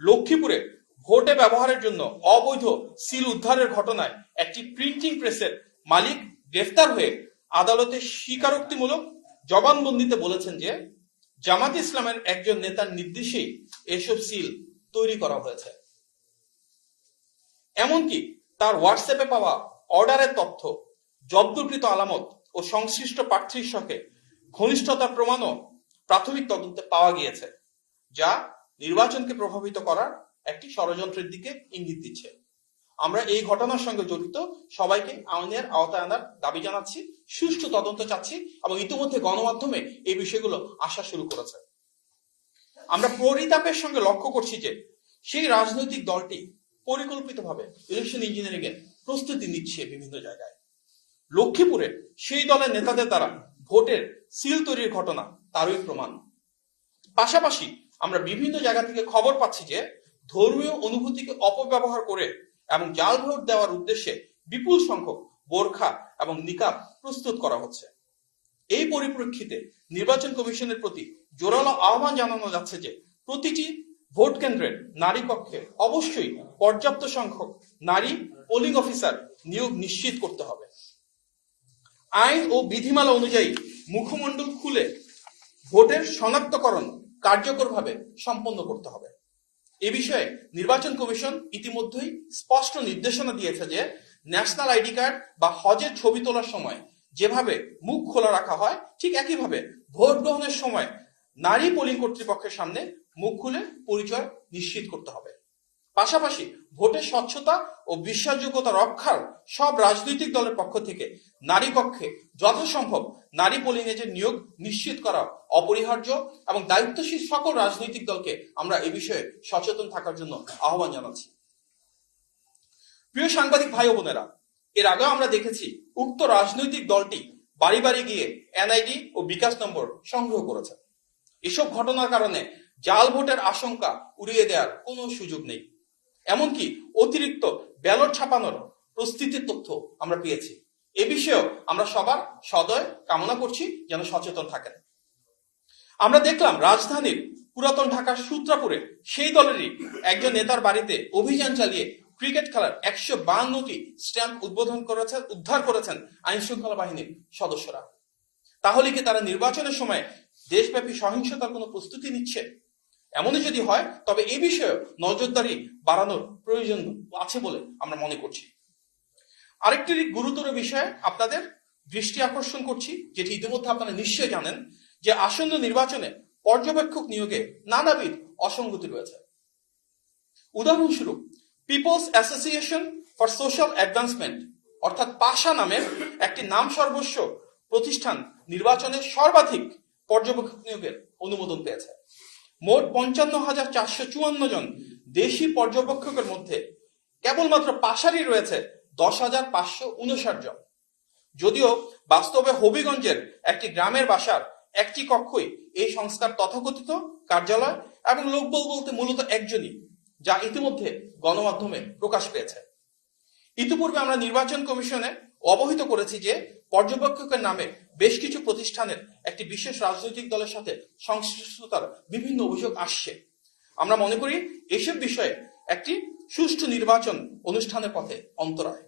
লক্ষ্মীপুরে ভোটে ব্যবহারের জন্য অবৈধ সিল উদ্ধারের ঘটনায় একটি প্রিন্টিং প্রেসের মালিক গ্রেফতার হয়ে আদালতে স্বীকারোক্তিমূলক জবানবন্দিতে বলেছেন যে জামাত ইসলামের একজন নেতার নির্দেশেই এসব সিল তৈরি করা হয়েছে। এমনকি তার হোয়াটসঅ্যাপে পাওয়া অর্ডারের তথ্য, জব্দকৃত আলামত ও সংশ্লিষ্ট প্রার্থীর সঙ্গে ঘনিষ্ঠতার প্রমাণও প্রাথমিক তদন্তে পাওয়া গিয়েছে, যা নির্বাচনকে প্রভাবিত করার একটি ষড়যন্ত্রের দিকে ইঙ্গিত দিচ্ছে। আমরা এই ঘটনার সঙ্গে জড়িত সবাইকে আইনের আওতায় আনার দাবি জানাচ্ছি, সুষ্ঠু তদন্ত চাচ্ছি এবং ইতিমধ্যে গণমাধ্যমে এই বিষয়গুলো আসা শুরু করেছে। আমরা পরিতাপের সঙ্গে লক্ষ্য করছি যে সেই রাজনৈতিক দলটি পরিকল্পিতভাবে ইলেকশন ইঞ্জিনিয়ারিং এর প্রস্তুতি নিচ্ছে বিভিন্ন জায়গায়। লক্ষ্মীপুরে সেই দলের নেতাদের দ্বারা ভোটের সিল তৈরির ঘটনা তারই প্রমাণ। পাশাপাশি আমরা বিভিন্ন জায়গা থেকে খবর পাচ্ছি যে ধর্মীয় অনুভূতিকে অপব্যবহার করে এবং জাল ভোট দেওয়ার উদ্দেশ্যে বিপুল সংখ্যক বোরখা এবং নিকাব প্রস্তুত করা হচ্ছে। এই পরিপ্রেক্ষিতে নির্বাচন কমিশনের প্রতি জোরালো আহ্বান জানানো যাচ্ছে যে প্রতিটি ভোট কেন্দ্রের নারী কক্ষে অবশ্যই পর্যাপ্ত সংখ্যক নারী পোলিং অফিসার নিয়োগ নিশ্চিত করতে হবে। আইন ও বিধিমালা অনুযায়ী মুখমণ্ডল খুলে ভোটের শনাক্তকরণ কার্যকরভাবে সম্পন্ন করতে হবে। এ বিষয়ে নির্বাচন কমিশন ইতিমধ্যেই স্পষ্ট নির্দেশনা দিয়েছে যে ন্যাশনাল আইডি কার্ড বা হজের ছবি তোলার সময় যেভাবে মুখ খোলা রাখা হয়, ঠিক একইভাবে ভোট গ্রহণের সময় নারী পোলিং কর্তৃপক্ষের সামনে মুখ খুলে পরিচয় নিশ্চিত করতে হবে। পাশাপাশি ভোটের স্বচ্ছতা ও বিশ্বাসযোগ্যতা রক্ষার সব রাজনৈতিক দলের পক্ষ থেকে নারী কক্ষে যথাসম্ভব নারী পোলিং এজেন্ট নিয়োগ নিশ্চিত করা অপরিহার্য এবং দায়িত্বশীল সকল রাজনৈতিক দলকে আমরা এ বিষয়ে সচেতন থাকার জন্য আহ্বান জানাচ্ছি। প্রিয় সাংবাদিক ভাই ও বোনেরা, এর আগেও আমরা দেখেছি উক্ত রাজনৈতিক দলটি বাড়ি বাড়ি গিয়ে এনআইডি ও বিকাশ নম্বর সংগ্রহ করেছে। এসব ঘটনার কারণে জাল ভোটের আশঙ্কা উড়িয়ে দেওয়ার কোনো সুযোগ নেই। এমনকি অতিরিক্ত ব্যালট ছাপানোর প্রস্তুতির তথ্য আমরা পেয়েছি। এ বিষয়েও আমরা সবার সদয় কামনা করছি যেন সচেতন থাকেন। আমরা দেখলাম রাজধানীর পুরাতন ঢাকার সূত্রাপুরে সেই দলেরই একজন নেতার বাড়িতে অভিযান চালিয়ে ক্রিকেট খেলার 152টি স্ট্যাম্প উদ্ধার করেছেন আইন শৃঙ্খলা বাহিনীর সদস্যরা। তাহলে কি তারা নির্বাচনের সময় দেশব্যাপী সহিংসতার কোনো প্রস্তুতি নিচ্ছে? এমনই যদি হয় তবে এই বিষয়ে নজরদারি বাড়ানোর প্রয়োজন আছে বলে আমরা মনে করছি। আরেকটি গুরুতর বিষয়ে আপনাদের দৃষ্টি আকর্ষণ করছি, যেটি ইতিমধ্যে আপনারা নিশ্চয়ই জানেন, যে আসন্ন নির্বাচনে পর্যবেক্ষক নিয়োগে নানাবিধ অসঙ্গতি রয়েছে। উদাহরণস্বরূপ People's Association for Social Advancement অর্থাৎ পাশা নামের একটি নাম সর্বস্ব প্রতিষ্ঠান নির্বাচনে সর্বাধিক পর্যবেক্ষক নিয়োগের অনুমোদন পেয়েছে। মোট 55,454 জন দেশি পর্যবেক্ষকের মধ্যে কেবলমাত্র পাশারই রয়েছে 10,559 জন। যদিও বাস্তবে হবিগঞ্জের একটি গ্রামের বাসার একটি কক্ষই এই সংস্থার তথাকথিত কার্যালয় এবং লোকবল বলতে মূলত একজনই, যা ইতিমধ্যে গণমাধ্যমে প্রকাশ পেয়েছে। ইতিপূর্বে আমরা নির্বাচন কমিশনে অবহিত করেছি যে পর্যবেক্ষকের নামে বেশ কিছু প্রতিষ্ঠানের একটি বিশেষ রাজনৈতিক দলের সাথে সংশ্লিষ্টতার বিভিন্ন অভিযোগ আসছে। আমরা মনে করি এসব বিষয়ে একটি সুষ্ঠু নির্বাচন অনুষ্ঠানের পথে অন্তরায়।